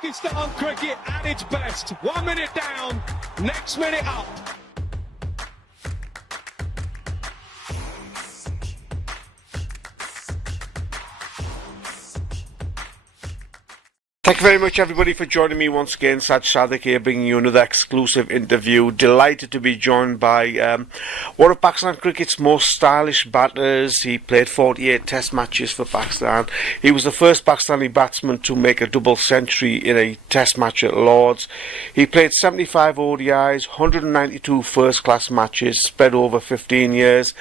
Pakistan cricket at its best. 1 minute down, next minute up. Thank you very much, everybody, for joining me once again. Saj Sadek here, bringing you another exclusive interview. Delighted to be joined by one of Pakistan cricket's most stylish batters. He played 48 Test matches for Pakistan. He was the first Pakistani batsman to make a double century in a Test match at Lord's. He played 75 ODIs, 192 first-class matches, spread over 15 years.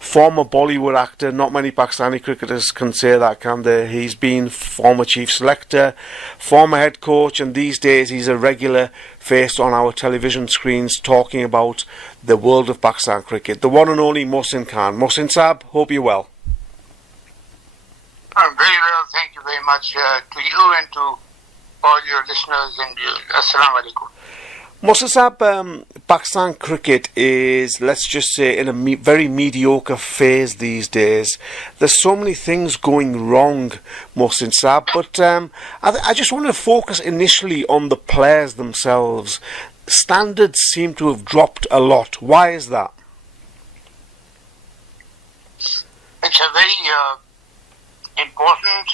Former Bollywood actor, not many Pakistani cricketers can say that, can they? He's been former chief selector, former head coach, and these days he's a regular face on our television screens talking about the world of Pakistan cricket. The one and only Mohsin Khan. Mohsin Saab, hope you're well. I'm very well, thank you very much to you and to all your listeners and viewers. Assalamu alaikum. Mohsin Saab, Pakistan cricket is, let's just say, in a very mediocre phase these days. There's so many things going wrong, Mohsin Saab, but I just want to focus initially on the players themselves. Standards seem to have dropped a lot. Why is that? It's a very important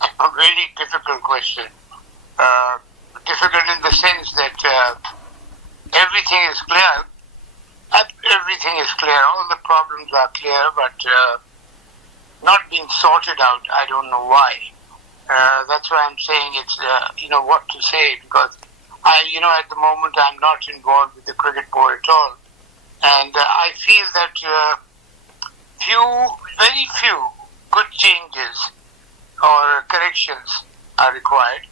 and a really difficult question. Difficult in the sense that everything is clear. Everything is clear. All the problems are clear, but not being sorted out. I don't know why. That's why I'm saying it's what to say, because at the moment I'm not involved with the cricket board at all, and I feel that very few good changes or corrections are required.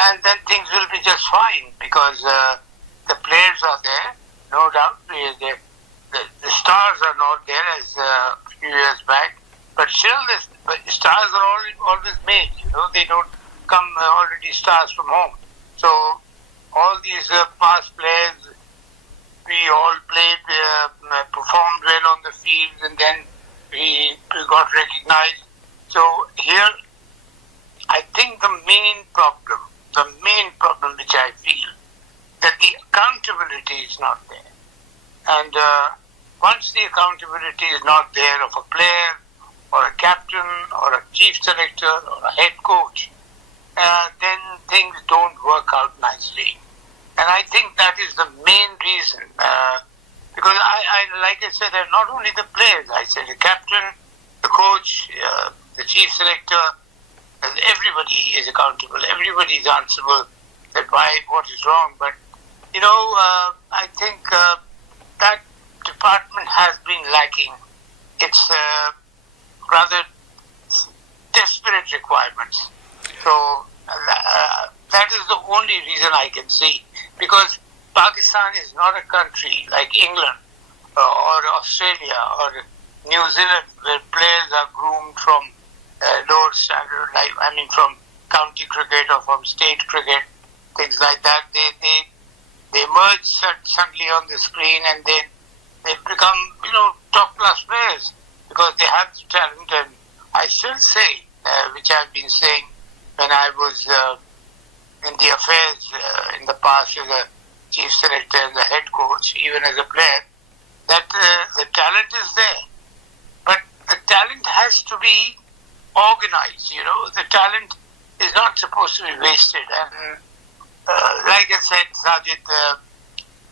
And then things will be just fine, because the players are there, no doubt. The stars are not there as a few years back, but still the stars are always made. They don't come already stars from home. So all these past players, we all played, performed well on the field, and then we got recognized. So here, I think the main problem which I feel, that the accountability is not there. And once the accountability is not there of a player or a captain or a chief selector or a head coach, then things don't work out nicely. And I think that is the main reason. Because like I said, not only the players, I said the captain, the coach, the chief selector, everybody is accountable. Everybody is answerable that what is wrong. But I think that department has been lacking its rather desperate requirements. So that is the only reason I can see, because Pakistan is not a country like England or Australia or New Zealand, where players are groomed from lower standard, from county cricket or from state cricket, things like that. They emerge suddenly on the screen, and they become top class players because they have the talent. And I still say, which I've been saying when I was in the affairs in the past as a chief selector and the head coach, even as a player, that the talent is there, but the talent has to be organized. The talent is not supposed to be wasted. And like I said, Sajid,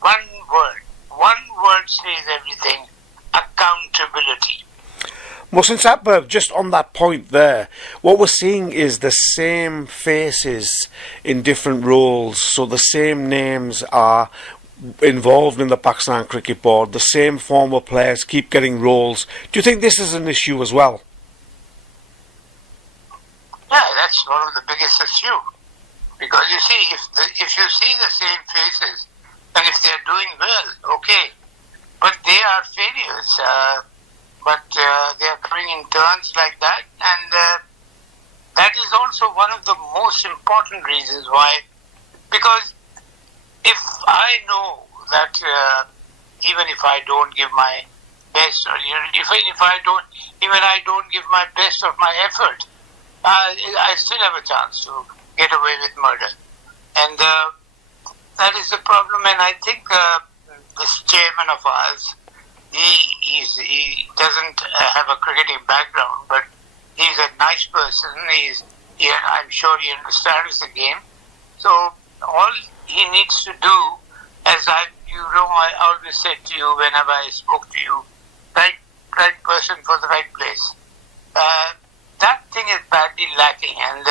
one word says everything: accountability. Mohsin Saab, just on that point there, what we're seeing is the same faces in different roles. So the same names are involved in the Pakistan Cricket Board. The same former players keep getting roles. Do you think this is an issue as well? Yeah, that's one of the biggest issues. Because you see, if you see the same faces, and if they're doing well, okay, but they are failures. But they are coming in turns like that, and that is also one of the most important reasons why. Because if I know that even if I don't give my best, or even I don't give my best of my effort, I still have a chance to get away with murder. And that is the problem. And I think this chairman of ours, he doesn't have a cricketing background, but he's a nice person. I'm sure he understands the game. So all he needs to do, as I always said to you whenever I spoke to you, right person for the right place. That thing is badly lacking, and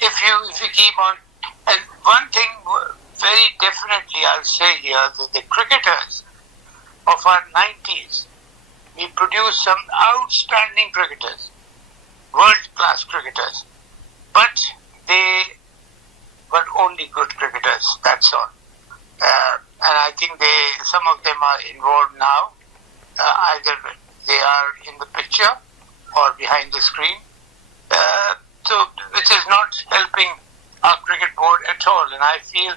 if you keep on, and one thing very definitely I'll say here, that the cricketers of our 90s, we produced some outstanding cricketers, world-class cricketers, but they were only good cricketers, that's all. And I think some of them are involved now, either they are in the picture or behind the screen, so which is not helping our cricket board at all. And I feel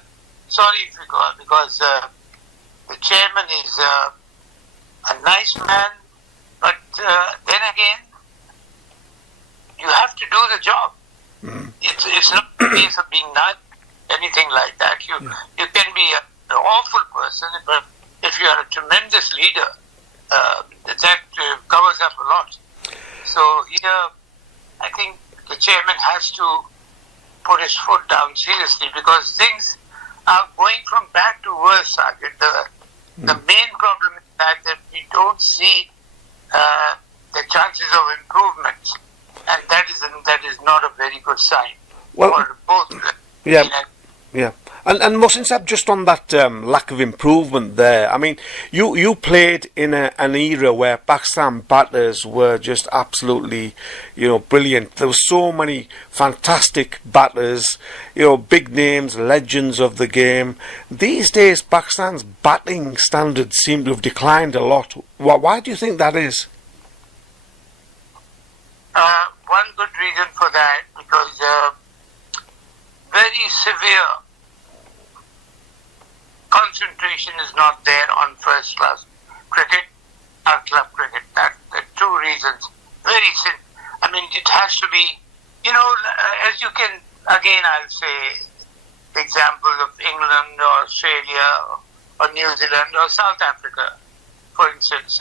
sorry because the chairman is a nice man, but then again, you have to do the job. It's not a case of being not anything like that. You can be an awful person, but if you are a tremendous leader, that covers up a lot. So here, I think the chairman has to put his foot down seriously, because things are going from bad to worse, Sergeant. The main problem is that we don't see the chances of improvement, and that is not a very good sign. Well, for both. Yeah. And Mohsin Saab, just on that lack of improvement there, I mean, you played in an era where Pakistan batters were just absolutely, brilliant. There were so many fantastic batters, big names, legends of the game. These days, Pakistan's batting standards seem to have declined a lot. Why do you think that is? One good reason for that, because very severe concentration is not there on first-class cricket or club cricket. That the two reasons. Very simple. I mean, it has to be, as you can, again, I'll say the example of England or Australia or New Zealand or South Africa, for instance.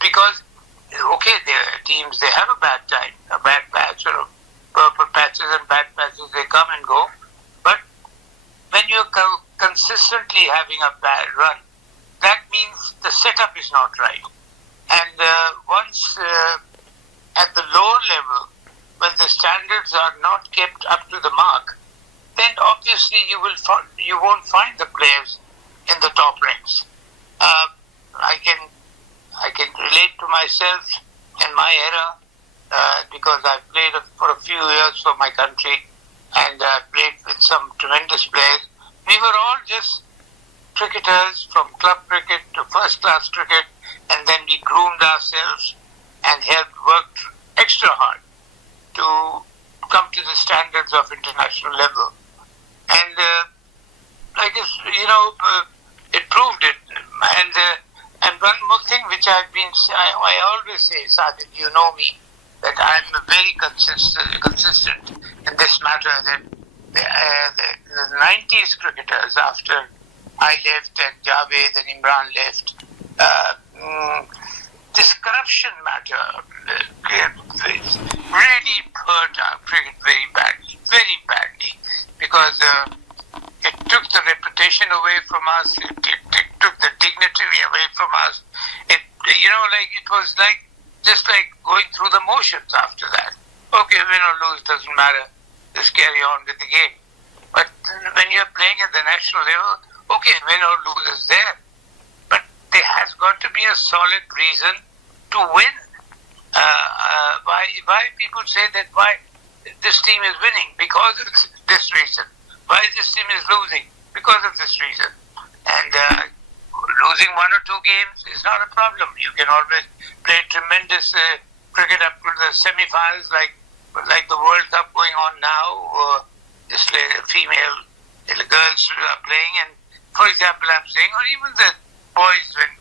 Because, their teams, they have a bad time, a bad patch, or purple patches and bad patches, they come and go. But when you're consistently having a bad run, that means the setup is not right. And once at the lower level, when the standards are not kept up to the mark, then obviously you won't find the players in the top ranks. I can relate to myself in my era because I played for a few years for my country, and played with some tremendous players. We were all just cricketers, from club cricket to first-class cricket, and then we groomed ourselves and worked extra hard to come to the standards of international level. And it proved it. And one more thing which I always say, Sajid, you know me, that I'm very consistent in this matter, that the 90s cricketers, after I left and Javed and Imran left, this corruption matter really hurt our cricket very badly, because it took the reputation away from us, it took the dignity away from us. It was just like going through the motions after that. Okay, win or lose, doesn't matter. Just carry on with the game. But when you're playing at the national level, okay, win or lose is there. But there has got to be a solid reason to win. Why people say that why this team is winning? Because of this reason. Why this team is losing? Because of this reason. And losing one or two games is not a problem. You can always play tremendous cricket up to the semi-finals, like the World Cup going on now, or just the girls are playing. And for example, I'm saying, or even the boys, when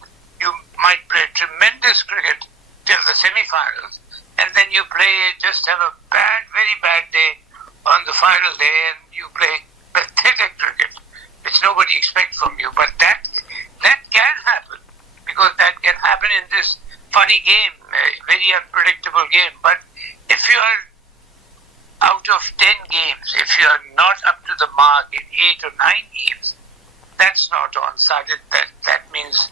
you might play tremendous cricket till the semi-finals, and then you have a very bad day on the final day, and you play pathetic in this funny game, very unpredictable game. But if you are out of 10 games, if you are not up to the mark in 8 or 9 games, that's not on Sajid. That means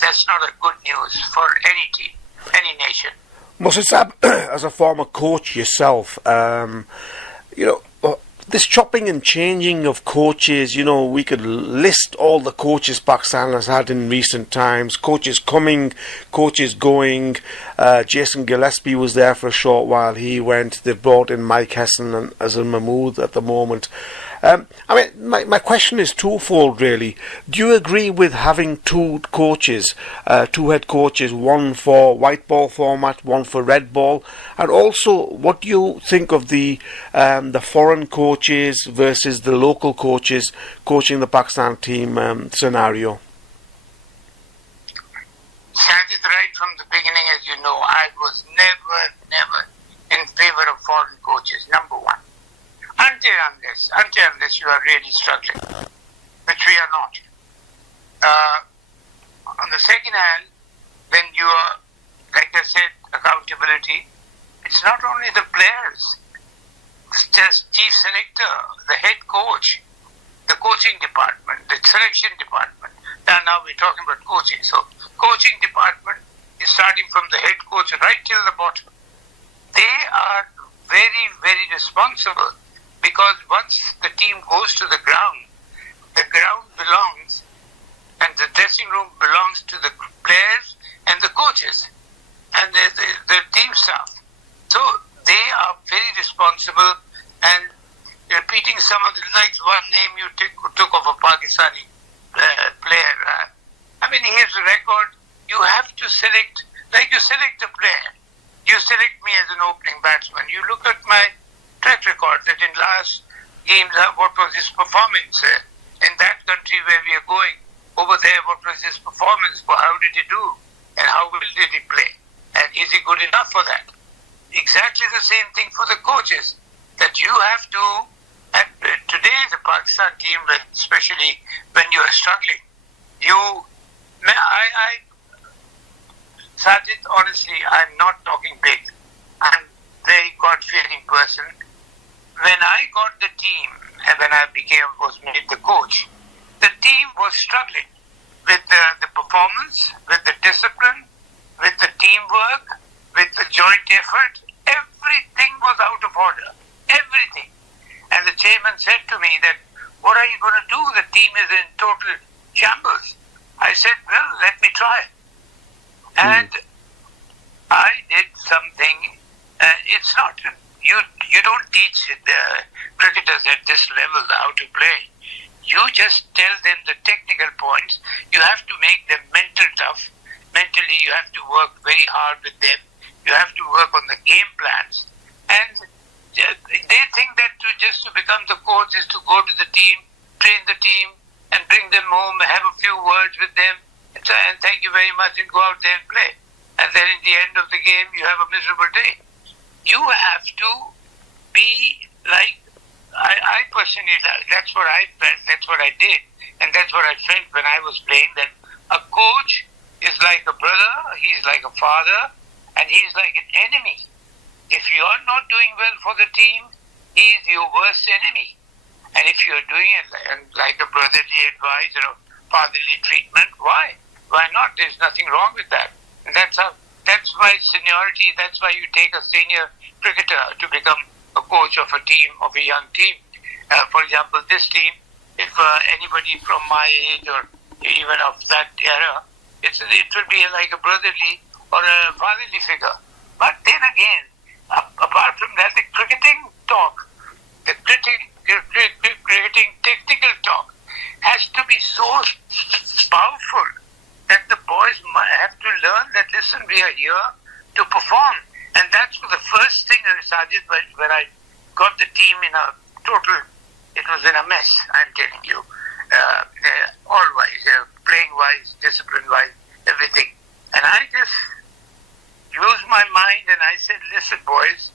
that's not a good news for any team, any nation. Mohsin Sab, as a former coach yourself, this chopping and changing of coaches, we could list all the coaches Pakistan has had in recent times. Coaches coming, coaches going. Jason Gillespie was there for a short while. He went. They've brought in Mike Hesson and Azam Mahmood at the moment. My question is twofold, really. Do you agree with having two coaches, two head coaches, one for white ball format, one for red ball? And also, what do you think of the foreign coaches versus the local coaches coaching the Pakistan team scenario? Sajid, right from the beginning, as you know, I was never in favor of foreign coaches, number one. Until unless you are really struggling, which we are not. On the second hand, when you are, like I said, accountability, it's not only the players, it's just chief selector, the head coach, the coaching department, the selection department. Now we're talking about coaching. So coaching department is starting from the head coach right till the bottom. They are very, very responsible. Because once the team goes to the ground belongs, and the dressing room belongs to the players and the coaches and the team staff. So they are very responsible, and repeating some of the, like one name you took of a Pakistani player. Here's a record. You have to select, like you select a player. You select me as an opening batsman. You look at my track record that in last games, what was his performance in that country where we are going over there? What was his performance? How did he do? And how well did he play? And is he good enough for that? Exactly the same thing for the coaches. That you have to. And today the Pakistan team, especially when you are struggling, Sajid, honestly, I'm not talking big. I'm very God-fearing person. When I got the team and when I was made the coach, the team was struggling with the performance, with the discipline, with the teamwork, with the joint effort. Everything was out of order. Everything. And the chairman said to me that, what are you going to do? The team is in total shambles. I said, well, let me try. And I did something. It's not... You don't teach cricketers at this level how to play. You just tell them the technical points. You have to make them mental tough. Mentally, you have to work very hard with them. You have to work on the game plans. And they think that to become the coach is to go to the team, train the team, and bring them home, have a few words with them, and thank you very much, and go out there and play. And then at the end of the game, you have a miserable day. You have to be like, I personally, that's what I felt, that's what I did, and that's what I felt when I was playing, that a coach is like a brother, he's like a father, and he's like an enemy. If you are not doing well for the team, he is your worst enemy. And if you're doing it like a brotherly advice or a fatherly treatment, why? Why not? There's nothing wrong with that. And that's why seniority, that's why you take a senior cricketer to become a coach of a team, of a young team. For example, this team, if anybody from my age or even of that era, it will be like a brotherly or a fatherly figure. But then again, apart from that, the cricketing talk, the cricketing technical talk has to be so powerful that the boys have to learn that, listen, we are here to perform. And that's the first thing, Sajid, when I got the team in a total, it was in a mess, I'm telling you. All-wise, playing-wise, discipline-wise, everything. And I just used my mind and I said, listen, boys,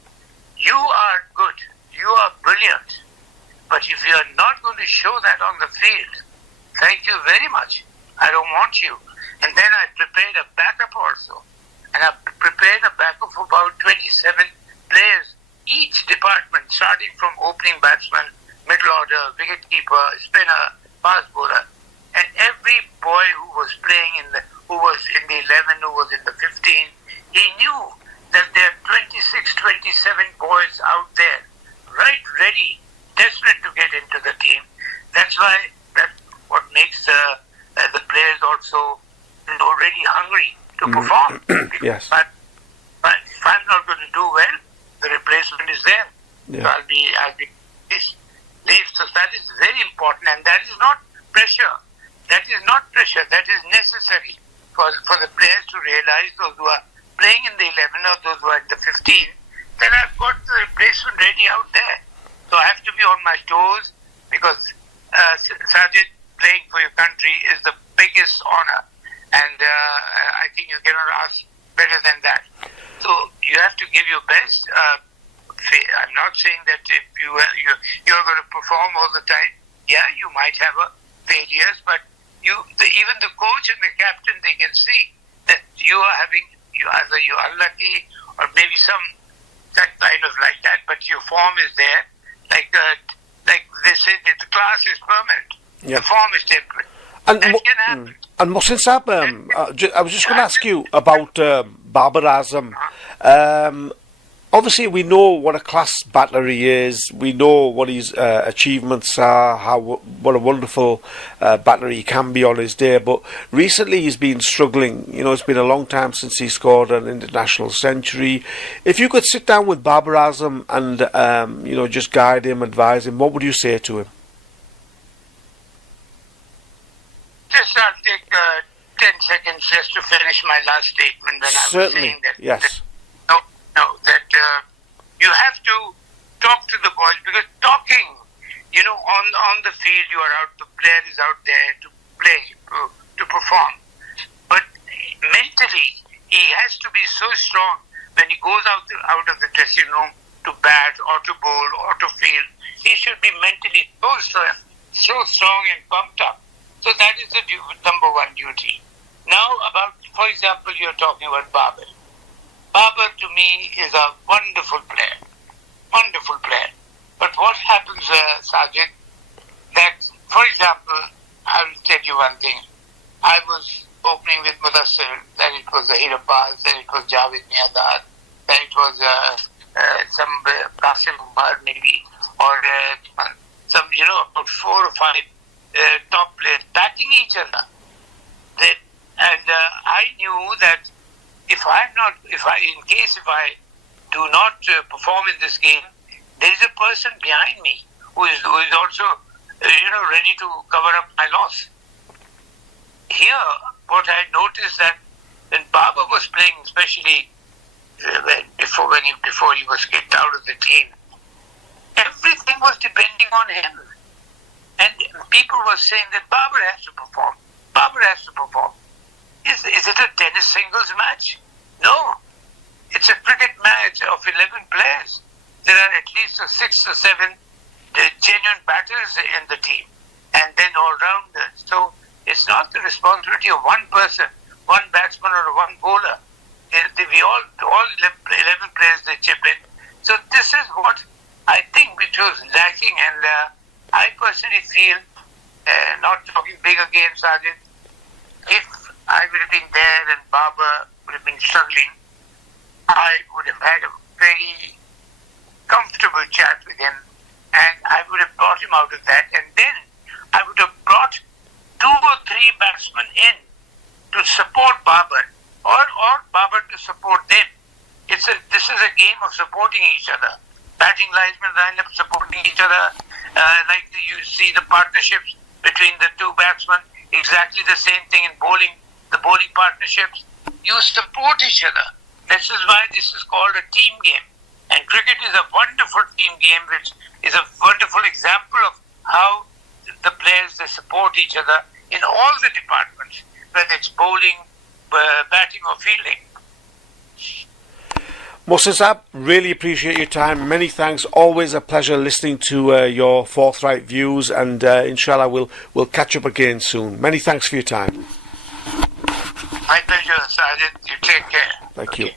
you are good, you are brilliant, but if you are not going to show that on the field, thank you very much. I don't want you. And then I prepared a backup also. And I prepared a backup of about 27 players, each department, starting from opening batsman, middle order, wicketkeeper, spinner, fast bowler. And every boy who was playing who was in the 11, who was in the 15, he knew that there are 26, 27 boys out there, right, ready, desperate to get into the team. That's what makes the players also really hungry to perform. Yes. But if I'm not going to do well, the replacement is there. Yeah. So I'll be leave. So that is very important, and that is not pressure. That is not pressure. That is necessary for the players to realize, those who are playing in the 11 or those who are in the 15, that I've got the replacement ready out there. So I have to be on my toes, because Sajid, playing for your country is the biggest honor, and I think you cannot ask better than that. So you have to give your best. I'm not saying that if you're going to perform all the time. Yeah, you might have failures, but even the coach and the captain, they can see that either you're unlucky or maybe that kind of like that, but your form is there. Like they say that the class is permanent. Yeah. The form is temporary. And that can happen. And Mohsin Saab, I was just going to ask you about Babar Azam. Obviously, we know what a class batter he is. We know what his achievements are, what a wonderful batter he can be on his day. But recently he's been struggling. It's been a long time since he scored an international century. If you could sit down with Babar Azam and, just guide him, advise him, what would you say to him? I'll take 10 seconds just to finish my last statement when I was saying that. Yes. That you have to talk to the boys, because talking, on the field you are out, the player is out there to play, to perform. But mentally, he has to be so strong when he goes out of the dressing room to bat or to bowl or to field. He should be mentally so strong and pumped up. So that is the number one duty. Now, for example, you're talking about Babar. Babar, to me, is a wonderful player. Wonderful player. But what happens, Sajid, that, for example, I'll tell you one thing. I was opening with Mudassir, then it was Zahir Abbas, then it was Javed Miadar, then it was some Qasim Umar maybe, or some, about 4 or 5 top players backing each other. I knew that if I do not perform in this game, there is a person behind me who is also ready to cover up my loss. Here, what I noticed that when Babar was playing, especially before he was kicked out of the team, everything was depending on him, and people were saying that Babar has to perform. Babar has to perform. Is it a tennis singles match? No. It's a cricket match of 11 players. There are at least 6 or 7 genuine batters in the team, and then all-rounders. So it's not the responsibility of one person, one batsman or one bowler. All 11 players, they chip in. So this is what I think which was lacking, and I personally feel, not talking bigger games, Sergeant, if I would have been there and Babar would have been struggling, I would have had a very comfortable chat with him, and I would have brought him out of that, and then I would have brought 2 or 3 batsmen in to support Babar, or Babar to support them. This is a game of supporting each other. Batting linesmen line up supporting each other, like you see the partnerships between the 2 batsmen. Exactly the same thing in bowling. The bowling partnerships, you support each other. This is why this is called a team game. And cricket is a wonderful team game, which is a wonderful example of how the players, they support each other in all the departments, whether it's bowling, batting or fielding. Mohsin Saab, really appreciate your time. Many thanks. Always a pleasure listening to your forthright views, and inshallah we'll catch up again soon. Many thanks for your time. My pleasure, Sergeant. You take care. Thank you.